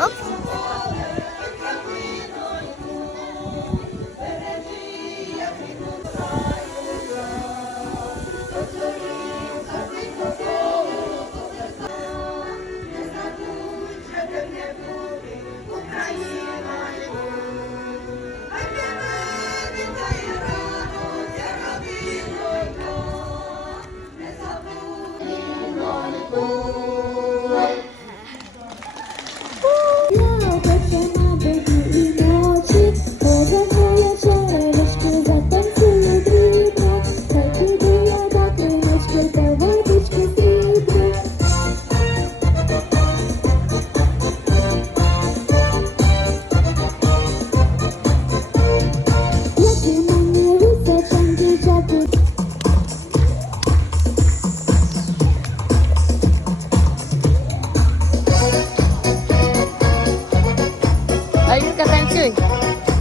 Oops. again. Excited ka, Sensei?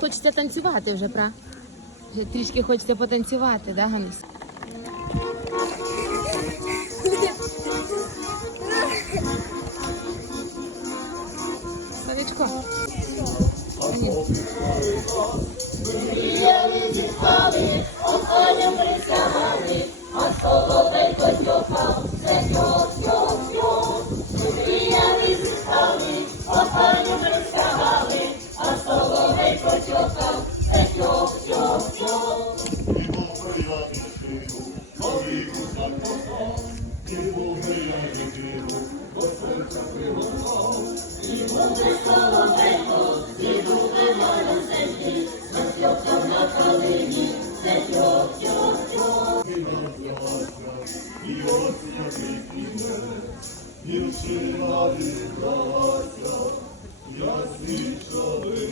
Хочеться танцювати вже, пра? Трішки хочеться потанцювати, да, Ганусь? Сонечко. Ні. Дівчина віддалася, я свічали.